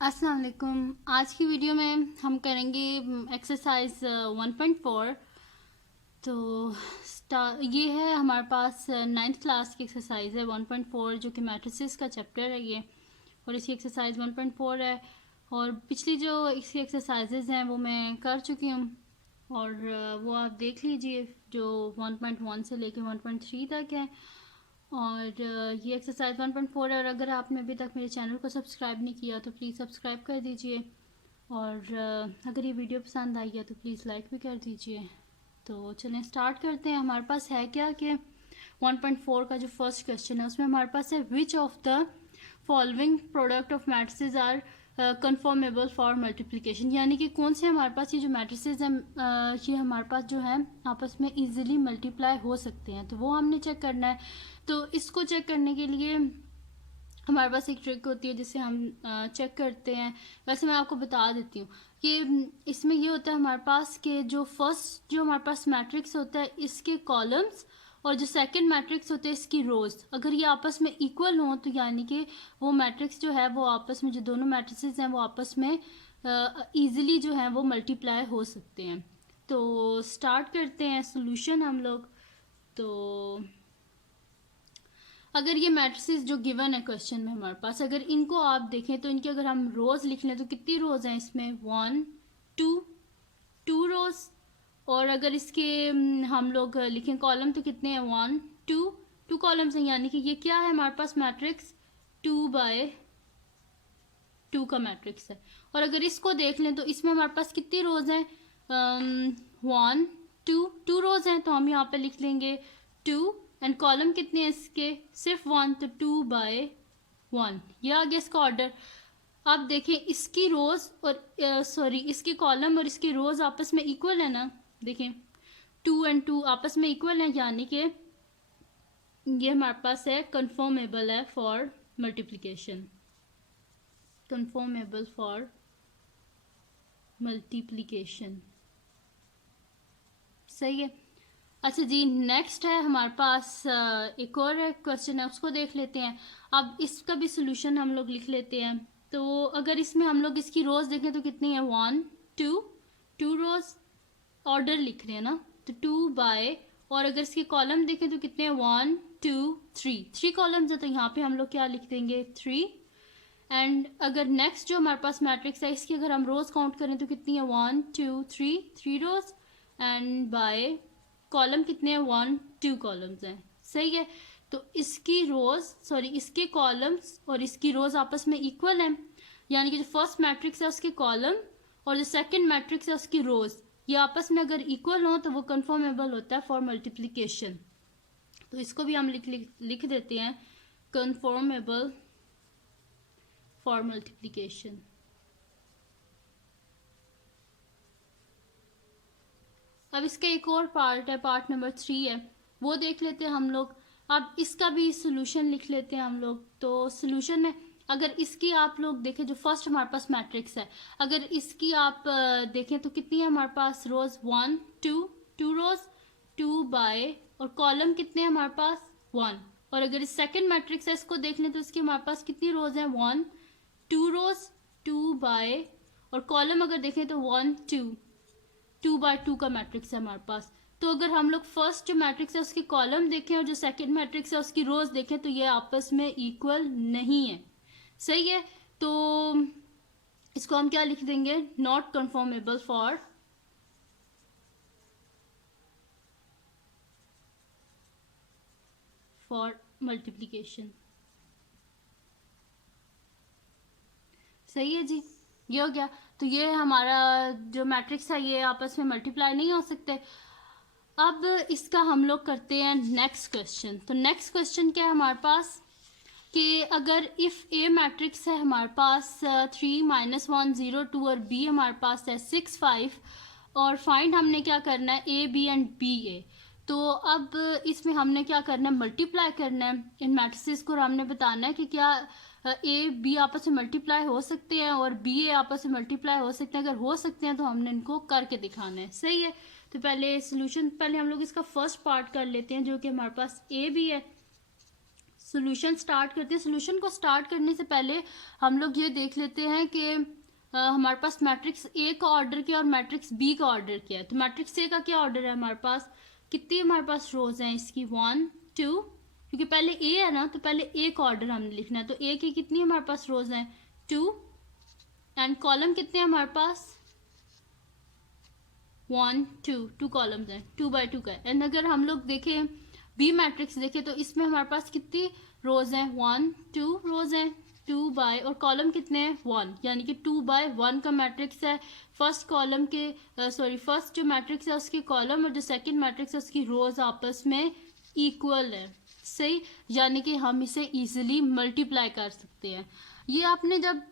अस्सलाम वालेकुम। आज की वीडियो में हम करेंगे एक्सरसाइज 1.4। तो ये है हमारे पास 9th क्लास की एक्सरसाइज है 1.4 जो कि मैट्रिसेस का चैप्टर है ये, और इसकी एक्सरसाइज 1.4 है। और पिछली जो इसकी एक्सरसाइजेज हैं वो मैं कर चुकी हूँ, और वो आप देख लीजिए जो 1.1 से लेके 1.3 तक है। और ये एक्सरसाइज 1.4 है। और अगर आपने अभी तक मेरे चैनल को सब्सक्राइब नहीं किया तो प्लीज़ सब्सक्राइब कर दीजिए, और अगर ये वीडियो पसंद आई है तो प्लीज़ लाइक भी कर दीजिए। तो चलें स्टार्ट करते हैं। हमारे पास है क्या कि 1.4 का जो फर्स्ट क्वेश्चन है उसमें हमारे पास है which of the following product of matrices are conformable for multiplication, यानी कि कौन से हमारे पास ये जो मैट्रिसेस हैं ये हमारे पास जो है आपस में इजीली मल्टीप्लाई हो सकते हैं, तो वो हमने चेक करना है। तो इसको चेक करने के लिए हमारे पास एक ट्रिक होती है जिससे हम चेक करते हैं। वैसे मैं आपको बता देती हूँ कि इसमें ये होता है हमारे पास कि जो फर्स्ट जो हमारे पास मैट्रिक्स होता है इसके कॉलम्स, और जो सेकंड मैट्रिक्स होते हैं इसकी रोज, अगर ये आपस में इक्वल हों तो यानी कि वो मैट्रिक्स जो है वो आपस में, जो दोनों मैट्रिक्स हैं वो आपस में ईजिली जो है वो मल्टीप्लाई हो सकते हैं। तो स्टार्ट करते हैं सोल्यूशन हम लोग। तो अगर ये मैट्रिसेस जो गिवन है क्वेश्चन में हमारे पास, अगर इनको आप देखें तो इनके अगर हम रोज लिख लें तो कितनी रोज हैं इसमें, 1 2 2 रोज। और अगर इसके हम लोग लिखें कॉलम तो कितने हैं, 1 2 2 कॉलम्स हैं, यानी कि ये क्या है हमारे पास मैट्रिक्स 2/2 का मैट्रिक्स है। और अगर इसको देख लें तो इसमें हमारे पास कितनी रोज हैं, 1 2 2 रोज हैं, तो हम यहाँ पे लिख लेंगे 2। एंड कॉलम कितने हैं इसके, सिर्फ 1, तो 2/1 ये आ गया इसका ऑर्डर। आप देखें इसकी रोज और सॉरी इसके कॉलम और इसकी रोज आपस में इक्वल है ना, देखें 2 एंड 2 आपस में इक्वल है, यानी कि ये हमारे पास है कन्फर्मेबल है for multiplication, conformable for multiplication. सही है। अच्छा जी, नेक्स्ट है हमारे पास एक और क्वेश्चन है, उसको देख लेते हैं। अब इसका भी सोल्यूशन हम लोग लिख लेते हैं। तो अगर इसमें हम लोग इसकी रोज देखें तो कितनी है, 1 2 2 रोज, ऑर्डर लिख रहे हैं ना, तो 2/, और अगर इसके कॉलम देखें तो कितने हैं, 1 2 3 कॉलम्स है, तो यहाँ पे हम लोग क्या लिख देंगे, 3। एंड अगर नेक्स्ट जो हमारे पास मैट्रिक्स है इसकी अगर हम रोज काउंट करें तो कितनी है, 1 2 3 रोज, एंड बाय कॉलम कितने हैं, 1 2 कॉलम्स हैं। सही है। तो इसकी रोज सॉरी इसके कॉलम्स और इसकी रोज आपस में इक्वल हैं, यानी कि जो फर्स्ट मैट्रिक्स है उसके कॉलम और जो सेकंड मैट्रिक्स है उसकी रोज, ये आपस में अगर इक्वल हो तो वो कन्फर्मेबल होता है फॉर मल्टीप्लिकेशन। तो इसको भी हम लिख देते हैं, कन्फर्मेबल फॉर मल्टीप्लिकेशन। अब इसका एक और पार्ट है, पार्ट नंबर 3 है, वो देख लेते हैं हम लोग। अब इसका भी सोल्यूशन लिख लेते हैं हम लोग। तो सोल्यूशन है, अगर इसकी आप लोग देखें जो फर्स्ट हमारे पास मैट्रिक्स है, अगर इसकी आप देखें तो कितनी है हमारे पास रोज, 1 2 रोज, 2/, और कॉलम कितने हैं हमारे पास, 1। और अगर इस सेकंड मैट्रिक्स है इसको देख लें तो इसकी हमारे पास कितनी रोज है, 1 2 रोज, 2/, और कॉलम अगर देखें तो 1 2/2 का मैट्रिक्स है हमारे पास। तो अगर हम लोग फर्स्ट जो मैट्रिक्स है उसके कॉलम देखें और जो सेकंड मैट्रिक्स है उसकी रोज देखें तो ये आपस में इक्वल नहीं है। सही है। तो इसको हम क्या लिख देंगे, नॉट कन्फर्मेबल फॉर मल्टीप्लिकेशन। सही है जी, ये हो गया। तो ये हमारा जो मैट्रिक्स है ये आपस में मल्टीप्लाई नहीं हो सकते। अब इसका हम लोग करते हैं नेक्स्ट क्वेश्चन। तो नेक्स्ट क्वेश्चन क्या है हमारे पास कि अगर इफ़ ए मैट्रिक्स है हमारे पास 3 -1 0 2 और बी हमारे पास है 6 5, और फाइंड हमने क्या करना है, ए बी एंड बी ए। तो अब इसमें हमने क्या करना है, मल्टीप्लाई करना है इन मैट्रिसेस को, और हमने बताना है कि क्या ए बी आपस में मल्टीप्लाई हो सकते हैं और बी ए आपस में मल्टीप्लाई हो सकते हैं। अगर हो सकते हैं तो हमने इनको करके दिखाना है। सही है। तो पहले सोल्यूशन, पहले हम लोग इसका फर्स्ट पार्ट कर लेते हैं जो कि हमारे पास ए बी है। सोल्यूशन स्टार्ट करते हैं। सोल्यूशन को स्टार्ट करने से पहले हम लोग ये देख लेते हैं कि हमारे पास मैट्रिक्स ए का ऑर्डर क्या और मैट्रिक्स बी का ऑर्डर क्या है। तो मैट्रिक्स ए का क्या ऑर्डर है हमारे पास, कितनी हमारे पास रोज हैं इसकी 1 2, क्योंकि पहले ए है ना तो पहले ए का ऑर्डर हमने लिखना है। तो ए की कितनी हमारे पास रोज हैं 2, एंड कॉलम कितने हैं हमारे पास 1 2, 2 कॉलम्स हैं 2 बाई 2 का। एंड अगर हम लोग देखें बी मैट्रिक्स देखें तो इसमें हमारे पास कितनी रोज हैं 1 2 रोज हैं 2 बाय, और कॉलम कितने हैं 1, यानी कि 2 बाय 1 का मैट्रिक्स है। फर्स्ट कॉलम के फर्स्ट जो मैट्रिक्स है उसके कॉलम और जो सेकंड मैट्रिक्स है उसकी रोज आपस में इक्वल है, सही, यानी कि हम इसे इजीली मल्टीप्लाई कर सकते हैं। ये आपने जब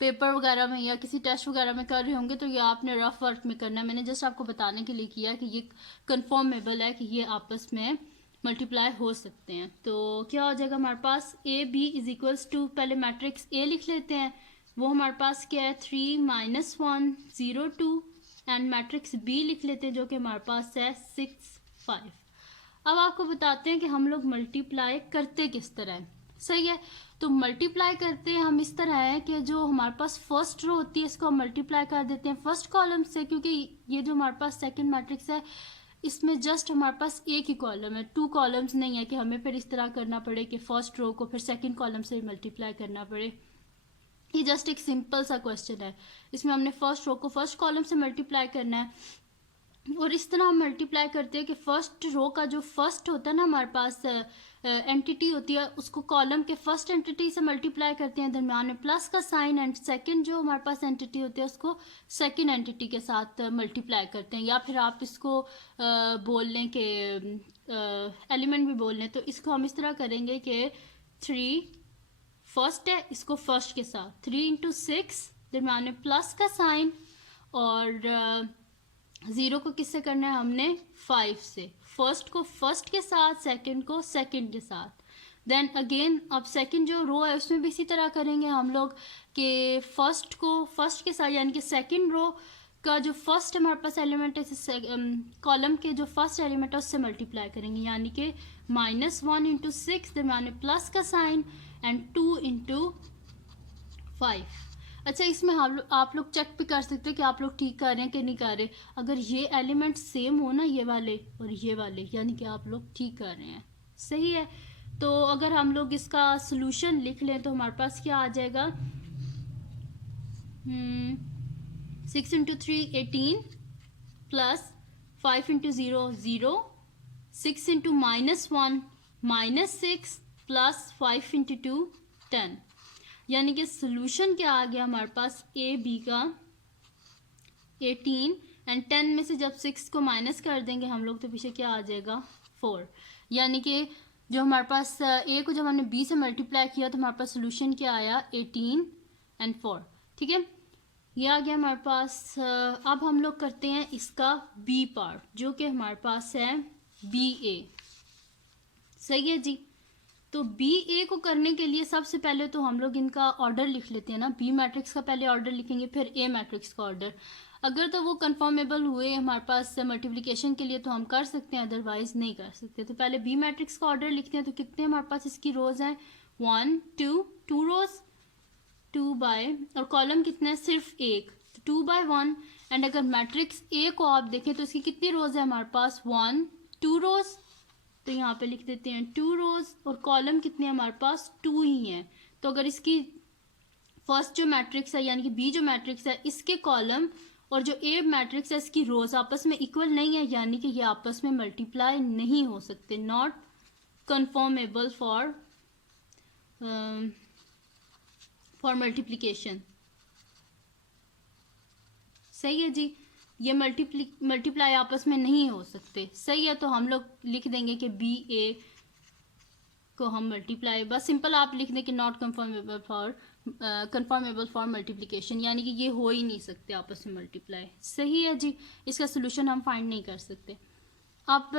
पेपर वगैरह में या किसी टेस्ट वगैरह में कर रहे होंगे तो ये आपने रफ वर्क में करना है। मैंने जस्ट आपको बताने के लिए किया कि ये कन्फर्मेबल है कि ये आपस में मल्टीप्लाई हो सकते हैं। तो क्या हो जाएगा हमारे पास A B is equals to, पहले मैट्रिक्स ए लिख लेते हैं, वो हमारे पास क्या है 3 -1 0 2, एंड मैट्रिक्स बी लिख लेते हैं जो कि हमारे पास है 6 5। अब आपको बताते हैं कि हम लोग मल्टीप्लाई करते किस तरह है, सही है। तो मल्टीप्लाई करते हैं हम इस तरह है कि जो हमारे पास फर्स्ट रो होती है इसको हम मल्टीप्लाई कर देते हैं फर्स्ट कॉलम से, क्योंकि ये जो हमारे पास सेकंड मैट्रिक्स है इसमें जस्ट हमारे पास एक ही कॉलम है, 2 कॉलम्स नहीं है कि हमें फिर इस तरह करना पड़े कि फर्स्ट रो को फिर सेकंड कॉलम से मल्टीप्लाई करना पड़े। ये जस्ट एक सिंपल सा क्वेश्चन है, इसमें हमने फर्स्ट रो को फर्स्ट कॉलम से मल्टीप्लाई करना है। और इस तरह हम मल्टीप्लाई करते हैं कि फर्स्ट रो का जो फर्स्ट होता है ना हमारे पास एंटिटी होती है उसको कॉलम के फर्स्ट एंटिटी से मल्टीप्लाई करते हैं, दरम्यान में प्लस का साइन, एंड सेकंड जो हमारे पास एंटिटी होती है उसको सेकंड एंटिटी के साथ मल्टीप्लाई करते हैं। या फिर आप इसको बोल लें कि एलिमेंट भी बोल लें, तो इसको हम इस तरह करेंगे कि 3 फर्स्ट है इसको फर्स्ट के साथ 3 × 6, दरम्यान में प्लस का साइन, और 0 को किससे करना है हमने 5 से, फर्स्ट को फर्स्ट के साथ सेकंड को सेकंड के साथ। देन अगेन अब सेकंड जो रो है उसमें भी इसी तरह करेंगे हम लोग कि फर्स्ट को फर्स्ट के साथ, यानी कि सेकंड रो का जो फर्स्ट हमारे पास एलिमेंट है कॉलम के जो फर्स्ट एलिमेंट है उससे मल्टीप्लाई करेंगे, यानी कि -1 × 6, दरम्यान में प्लस का साइन, एंड 2 × 5। अच्छा, इसमें आप लोग चेक भी कर सकते हैं कि आप लोग ठीक कर रहे हैं कि नहीं कर रहे। अगर ये एलिमेंट सेम हो ना ये वाले और ये वाले, यानी कि आप लोग ठीक कर रहे हैं, सही है। तो अगर हम लोग इसका सॉल्यूशन लिख लें तो हमारे पास क्या आ जाएगा 6 × 3 18 प्लस 5 × 0 0, 6 × -1 -6 प्लस 5 × 2 10, यानी कि सोल्यूशन क्या आ गया हमारे पास ए बी का 18, एंड 10 में से जब 6 को माइनस कर देंगे हम लोग तो पीछे क्या आ जाएगा 4, यानी कि जो हमारे पास ए को जब हमने बी से मल्टीप्लाई किया तो हमारे पास सोल्यूशन क्या आया 18 एंड 4, ठीक है, ये आ गया हमारे पास। अब हम लोग करते हैं इसका बी पार्ट जो कि हमारे पास है बी ए, सही है जी। तो बी ए को करने के लिए सबसे पहले तो हम लोग इनका ऑर्डर लिख लेते हैं ना, बी मैट्रिक्स का पहले ऑर्डर लिखेंगे फिर ए मैट्रिक्स का ऑर्डर। अगर तो वो कन्फर्मेबल हुए हमारे पास मल्टीप्लिकेशन के लिए तो हम कर सकते हैं, अदरवाइज नहीं कर सकते। तो पहले बी मैट्रिक्स का ऑर्डर लिखते हैं। तो कितने हमारे पास इसकी रोज हैं 1 2 रोज 2 बाय, और कॉलम कितना है सिर्फ एक, तो 2 बाय 1। एंड अगर मैट्रिक्स ए को आप देखें तो इसकी कितनी रोज है हमारे पास 1 2 रोज, तो यहाँ पे लिख देते हैं 2 रोज, और कॉलम कितने हमारे पास 2 ही हैं। तो अगर इसकी फर्स्ट जो मैट्रिक्स है यानी कि बी जो मैट्रिक्स है इसके कॉलम और जो ए मैट्रिक्स है इसकी रोज आपस में इक्वल नहीं है, यानी कि ये आपस में मल्टीप्लाई नहीं हो सकते, नॉट कन्फर्मेबल फॉर मल्टीप्लिकेशन, सही है जी। ये मल्टीप्लाई आपस में नहीं हो सकते, सही है। तो हम लोग लिख देंगे कि बी ए को हम मल्टीप्लाई, बस सिंपल आप लिख दें कि नॉट कन्फर्मेबल फॉर मल्टीप्लिकेशन, यानी कि ये हो ही नहीं सकते आपस में मल्टीप्लाई, सही है जी। इसका सोल्यूशन हम फाइंड नहीं कर सकते। अब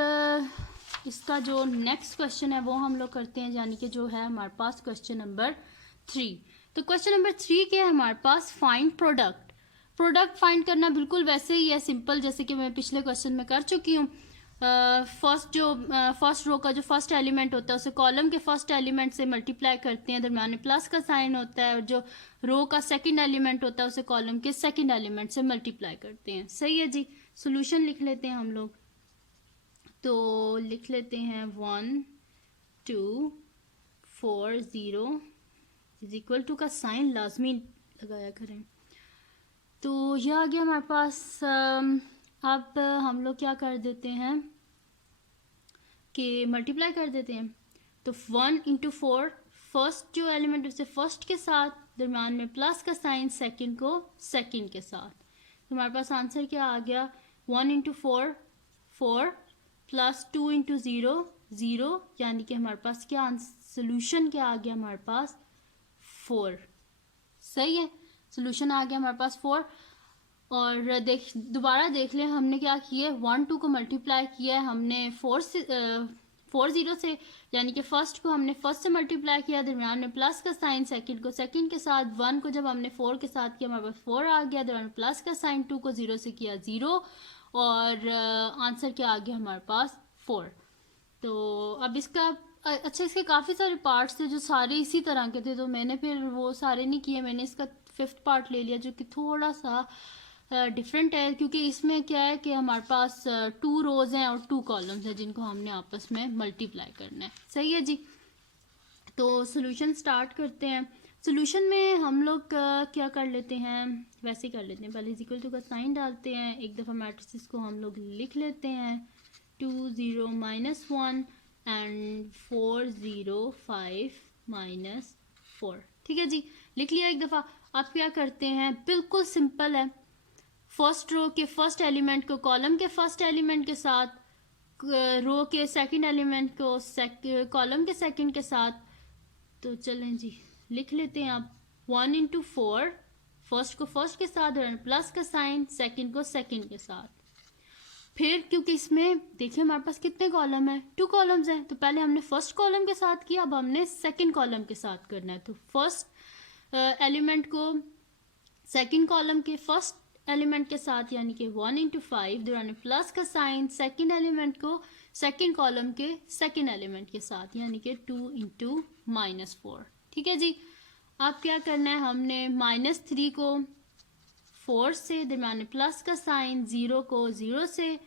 इसका जो नेक्स्ट क्वेश्चन है वो हम लोग करते हैं, यानी कि जो है हमारे पास क्वेश्चन नंबर 3। तो क्वेश्चन नंबर 3 क्या है हमारे पास, फाइंड प्रोडक्ट फाइंड करना बिल्कुल वैसे ही है सिंपल जैसे कि मैं पिछले क्वेश्चन में कर चुकी हूँ। फर्स्ट रो का जो फर्स्ट एलिमेंट होता है उसे कॉलम के फर्स्ट एलिमेंट से मल्टीप्लाई करते हैं, दरम्यान में प्लस का साइन होता है, और जो रो का सेकंड एलिमेंट होता है उसे कॉलम के सेकंड एलिमेंट से मल्टीप्लाई करते हैं। सही है जी। सोल्यूशन लिख लेते हैं हम लोग। तो लिख लेते हैं 1 2 4 0 इज इक्वल टू का साइन लाजमी लगाया करें। तो यह आ गया हमारे पास। अब हम लोग क्या कर देते हैं कि मल्टीप्लाई कर देते हैं। तो 1 इंटू 4, फर्स्ट जो एलिमेंट उससे फर्स्ट के साथ, दरम्यान में प्लस का साइन, सेकंड को सेकंड के साथ। तो हमारे पास आंसर क्या आ गया, 1 इंटू 4 4 प्लस 2 इंटू 0 0, यानी कि हमारे पास क्या सोल्यूशन क्या आ गया हमारे पास 4। सही है, सोल्यूशन आ गया हमारे पास 4। और दोबारा देख लें हमने क्या किया है, 1 2 को मल्टीप्लाई किया है हमने 4 0 से, यानी कि फर्स्ट को हमने फर्स्ट से मल्टीप्लाई किया, दरम्यान में प्लस का साइन, सेकंड को सेकंड के साथ। 1 को जब हमने 4 के साथ किया हमारे पास 4 आ गया, दरम्यान में प्लस का साइन, 2 को 0 से किया 0, और आंसर क्या आ गया हमारे पास 4। तो अब इसका अच्छा, इसके काफ़ी सारे पार्ट्स थे जो सारे इसी तरह के थे, तो मैंने फिर वो सारे नहीं किए, मैंने इसका 5th पार्ट ले लिया जो कि थोड़ा सा डिफरेंट है, क्योंकि इसमें क्या है कि हमारे पास 2 रोज़ हैं और 2 कॉलम्स हैं जिनको हमने आपस में मल्टीप्लाई करना है। सही है जी। तो सोल्यूशन स्टार्ट करते हैं। सोल्यूशन में हम लोग क्या कर लेते हैं, वैसे ही कर लेते हैं, पहले इक्वल टू का साइन डालते हैं, एक दफ़ा मैट्रिसेस को हम लोग लिख लेते हैं, 2 0 -1 एंड 4 0 5 -4। ठीक है जी, लिख लिया एक दफ़ा। अब क्या करते हैं, बिल्कुल सिंपल है, फर्स्ट रो के फर्स्ट एलिमेंट को कॉलम के फर्स्ट एलिमेंट के साथ, रो के सेकंड एलिमेंट को कॉलम के सेकंड के साथ। तो चलें जी, लिख लेते हैं आप 1 इंटू 4, फर्स्ट को फर्स्ट के साथ और प्लस का साइन, सेकंड को सेकंड के साथ। फिर क्योंकि इसमें देखिए हमारे पास कितने कॉलम है, 2 कॉलम्स हैं, तो पहले हमने फर्स्ट कॉलम के साथ किया, अब हमने सेकंड कॉलम के साथ करना है। तो फर्स्ट एलिमेंट को सेकंड कॉलम के फर्स्ट एलिमेंट के साथ, यानी कि 1 इंटू 5, दौरान प्लस का साइन, सेकंड एलिमेंट को सेकंड कॉलम के सेकंड एलिमेंट के साथ, यानी कि 2 इंटू -4। ठीक है जी। अब क्या करना है, हमने -3 को 4 से, दरम्यान प्लस का साइन, 0 को 0 से,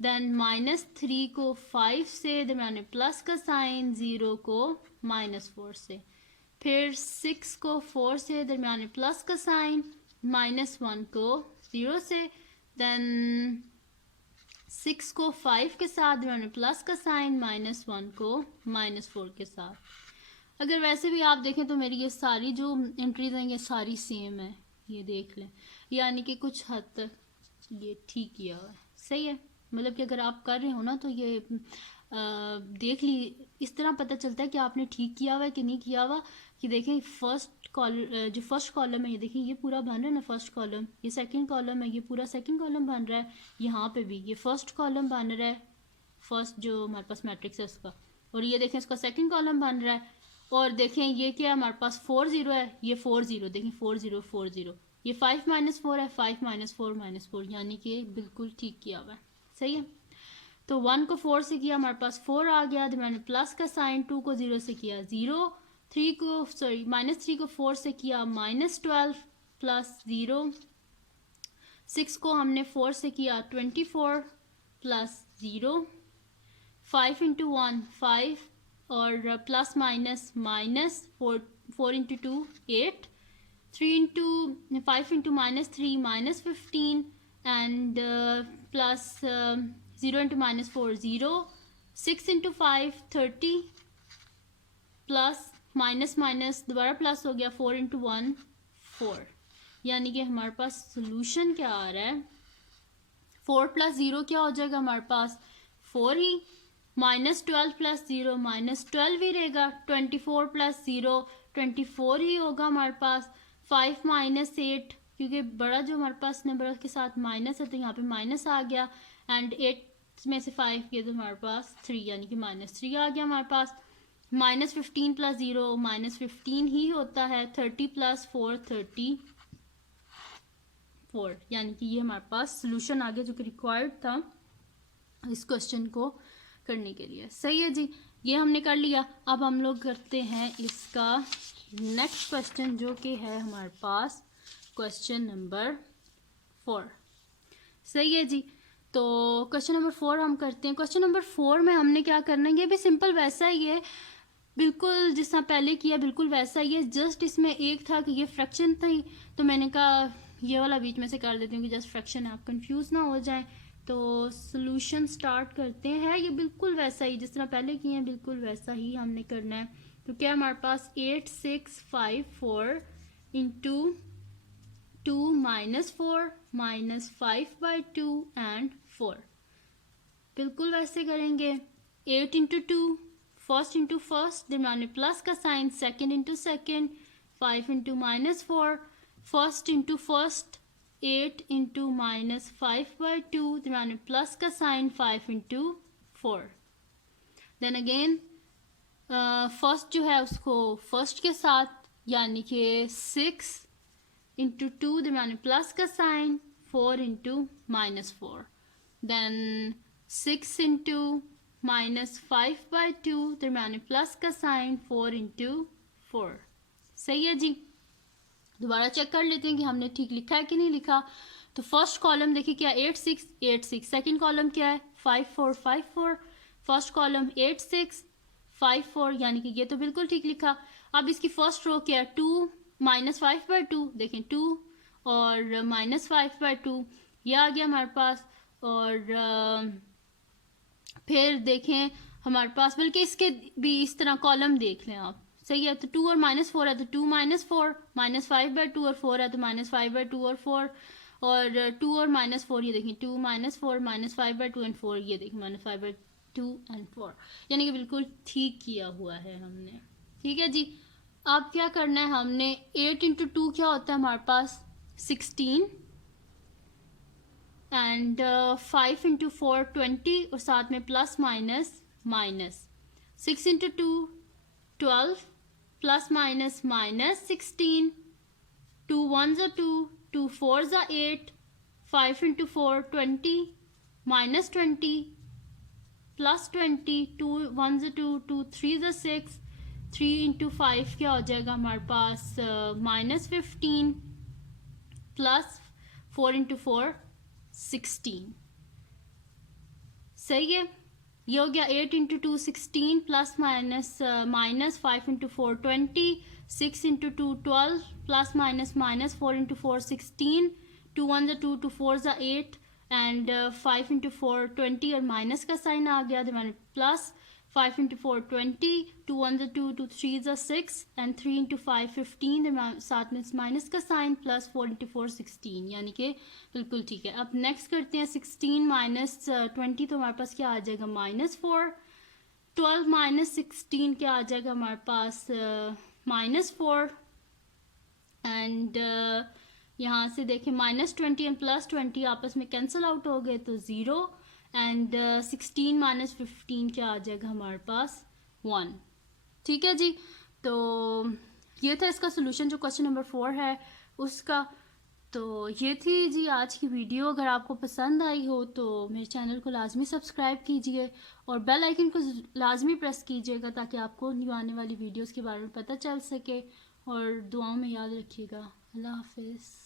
देन -3 को 5 से, दरम्यान प्लस का साइन, 0 को -4 से, फिर 6 को 4 से, दरम्यान प्लस का साइन, -1 को 0 से, देन 6 को 5 के साथ, दरम्यान प्लस का साइन, -1 को -4 के साथ। अगर वैसे भी आप देखें तो मेरी ये सारी जो एंट्रीज हैं ये सारी सेम है, ये देख लें, यानी कि कुछ हद तक ये ठीक किया हुआ है। सही है, मतलब कि अगर आप कर रहे हो ना तो ये देख ली, इस तरह पता चलता है कि आपने ठीक किया हुआ है कि नहीं किया हुआ। कि देखें जो फर्स्ट कॉलम है, ये देखिए ये पूरा बन रहा है ना फर्स्ट कॉलम, ये सेकंड कॉलम है, ये पूरा सेकंड कॉलम बन रहा है, यहाँ पे भी ये फर्स्ट कॉलम बन रहा है, फर्स्ट जो हमारे पास मैट्रिक्स है उसका, और ये देखें इसका सेकंड कॉलम बन रहा है, और देखें ये क्या है हमारे पास 4 0 है, ये 4 0, देखें 4 0 4 0, ये 5 -4 है, 5 -4 -4, यानी कि बिल्कुल ठीक किया हुआ है। सही है। तो 1 को 4 से किया, हमारे पास 4 आ गया, तो मैंने प्लस का साइन, 2 को 0 से किया 0, -3 को 4 से किया -12 प्लस 0, 6 को हमने 4 से किया 24 प्लस 0, 5 इंटू 1 5, और plus minus -4 into 2 8, 5 into -3 -15, and plus 0 into -4 0, 6 into 5 30, plus minus दोबारा प्लस हो गया, 4 इंटू 1 4, यानी कि हमारे पास सोल्यूशन क्या आ रहा है, 4 + 0 क्या हो जाएगा हमारे पास 4 ही, -12 + 0 -12 ही रहेगा, 24 + 0 24 ही होगा हमारे पास, 5 -8, क्योंकि बड़ा जो हमारे पास नंबर के साथ माइनस है तो यहाँ पे माइनस आ गया, एंड 8 में से 5 किया तो हमारे पास 3, यानी कि -3 आ गया हमारे पास। -15 + 0 -15 ही होता है, 30 + 4 34, यानी कि ये हमारे पास सोल्यूशन आ गया जो कि रिक्वायर्ड था। इस क्वेश्चन को करने के लिए। सही है जी, ये हमने कर लिया। अब हम लोग करते हैं इसका नेक्स्ट क्वेश्चन, जो कि है हमारे पास क्वेश्चन नंबर 4। सही है जी, तो क्वेश्चन नंबर 4 हम करते हैं। क्वेश्चन नंबर 4 में हमने क्या करना है, ये भी सिंपल वैसा ही है, बिल्कुल जिस तरह पहले किया बिल्कुल वैसा ही है। जस्ट इसमें एक था कि ये फ्रैक्शन थी, तो मैंने कहा ये वाला बीच में से कर देती हूँ कि जस्ट फ्रैक्शन है, आप कंफ्यूज ना हो जाए। तो सोल्यूशन स्टार्ट करते हैं। ये बिल्कुल वैसा ही जिस तरह पहले किए हैं, बिल्कुल वैसा ही हमने करना है। तो क्या हमारे पास 8654 इंटू 2 -4 -5/2 एंड 4, बिल्कुल वैसे करेंगे। 8 इंटू 2, फर्स्ट इंटू फर्स्ट, दरम्यान प्लस का sign, second into second, 5 into -4, first into first, 8 into -5/2, दरम्यान प्लस का sign, 5 into 4। Then again first जो है उसको फर्स्ट के साथ, यानी कि 6 इंटू 2, दरम्यान प्लस का साइन, 4 इंटू -4। देन 6 इंटू -5/2, दरम्यान प्लस का साइन, 4 इंटू 4। सही है जी, दोबारा चेक कर लेते हैं कि हमने ठीक लिखा है कि नहीं लिखा। तो फर्स्ट कॉलम देखिए क्या 8 6 8 6, सेकेंड कॉलम क्या है 5 4 5 4, फर्स्ट कॉलम 8 6 5 4, यानी कि ये तो बिल्कुल ठीक लिखा। अब इसकी फर्स्ट रो क्या है 2 -5/2, देखें 2 और -5/2 ये आ गया हमारे पास। और फिर देखें हमारे पास, बल्कि इसके भी इस तरह कॉलम देख लें आप। सही है, तो 2 और -4 है तो 2 -4, -5/2 और 4 है तो -5/2 और 4, और 2 और -4 ये देखें 2 -4 -5/2 एंड 4, ये देखें -5/2 एंड 4, यानी कि बिल्कुल ठीक किया हुआ है हमने। ठीक है जी, अब क्या करना है हमने, 8 इंटू 2 क्या होता है हमारे पास 16, एंड 5 इंटू 4 20, और साथ में plus minus minus, 6 into 2 12, plus minus minus 16, 2 1 ज़ा 2, 2 4 ज़ा 8, 5 इंटू 4 20, माइनस 20, प्लस 20, 2 1 ज़ा 2, 2 3 ज़ा 6, 3 इंटू 5 क्या हो जाएगा हमारे पास -15, प्लस 4 इंटू 4 16। सही है, ये हो गया 8 into 2 16, plus minus minus 5 into 4 20, 6 into 2 12, plus minus minus 4 into 4 16, 2 1 ज़ा 2, 2 4 ज़ा 8, एंड 5 इंटू 4 20, और माइनस का साइन आ गया, तो मैंने प्लस 5 इंटू 4 20, 2 1 ज़ा 2, 2 3 ज़ा 6, एंड 3 इंटू 5 15, साथ में माइनस का साइन, प्लस 4 इंटू 4 16, यानी कि बिल्कुल ठीक है। अब नेक्स्ट करते हैं 16 -20, तो हमारे पास क्या आ जाएगा -4, 12 -16 क्या आ जाएगा हमारे पास -4, एंड यहाँ से देखें -20 एंड +20 आपस में कैंसिल आउट हो गए तो 0, एंड 16 -15 क्या आ जाएगा हमारे पास 1। ठीक है जी, तो ये था इसका सोल्यूशन जो क्वेश्चन नंबर 4 है उसका। तो ये थी जी आज की वीडियो। अगर आपको पसंद आई हो तो मेरे चैनल को लाजमी सब्सक्राइब कीजिए और बेल आइकन को लाजमी प्रेस कीजिएगा, ताकि आपको न्यू आने वाली वीडियोस के बारे में पता चल सके। और दुआओं में याद रखिएगा। अल्लाह हाफिज़।